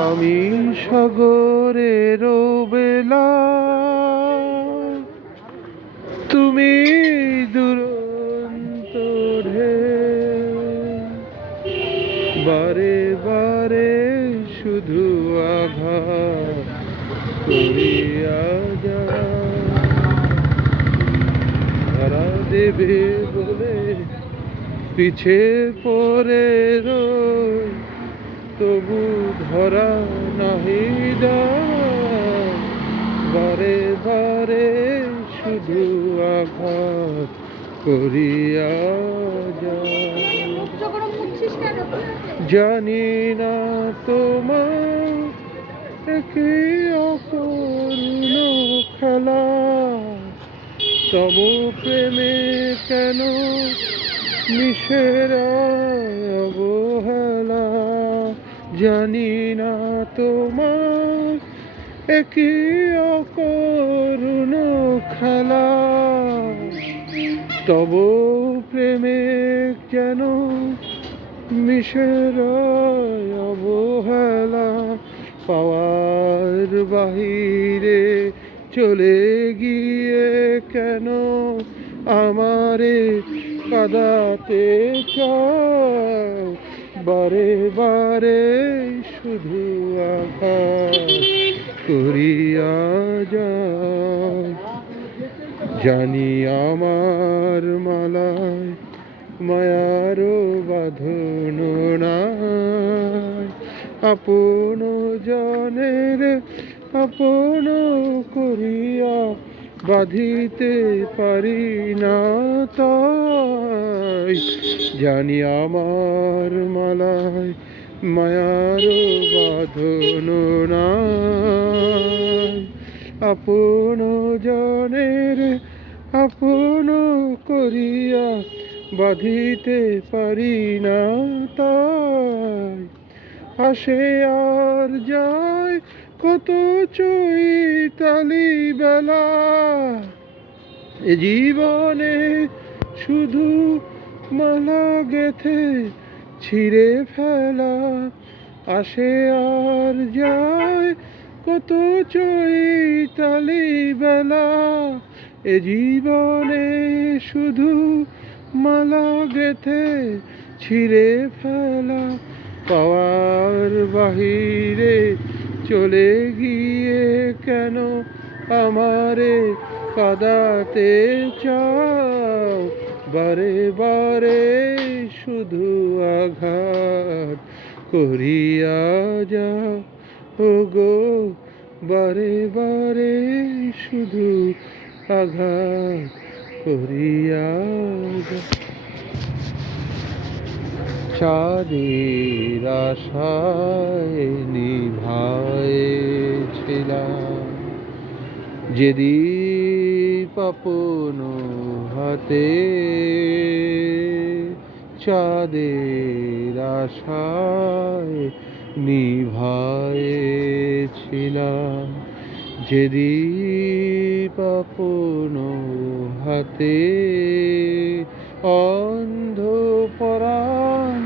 আমি সাগরের বেলা তুমি দুরন্ত। বারে বারে শুধু আঘাত করিয়া যা দেবে বলে পিছে পরে রই তবু ধরা নাহি। বারে বারে শুধু আঘাত করিয়া জানি না তোমার কি অপূর্ণ খেলা। তব প্রেমে কেন মিশের অবহেলা জানি না তোমার একই অকরুণ খেলা। তব প্রেমে কেন মিশের অবহেলা, পাওয়ার বাহিরে চলে গিয়ে কেন আমারে কাদাতে চাও? বারে বারে শুধু আঘাত করিয়া যাও জানি আমার মালায় মায়ার বাঁধন নাই। আপন জনের আপন করিয়া বাঁধিতে পারি না তাই। জানি আমার মালায় মায়ার বাঁধন নাই। আপন জনের আপন করিয়া বাঁধিতে পারি না তাই। আসে আর যায় কত চৈতালি বেলা এ জীবনে শুধু মালা গেথে ছিঁড়ে ফেলা। আসে আর যায় কত চৈতালি বেলা এ জীবনে শুধু মালা গেথে ছিঁড়ে ফেলা। পাওয়ার বাহিরে চলে গিয়ে কেন আমারে কাদাতে চাও? বারে বারে শুধু আঘাত করিয়া যা ও গো বারে বারে শুধু আঘাত করিয়া যাও। চাঁদের আশায় নিভাইছিলাম যেদীপ আপন হাতে চাঁদের আশায় নিভাইছিলাম যেদীপ আপন হাতে অন্ধ পরাণ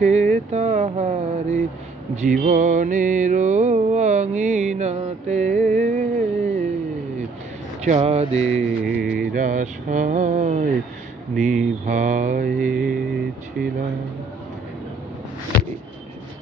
আছে তাহারে জীবনের আঙিনাতে। চাঁদের আশায় নিভায়েছিলাম।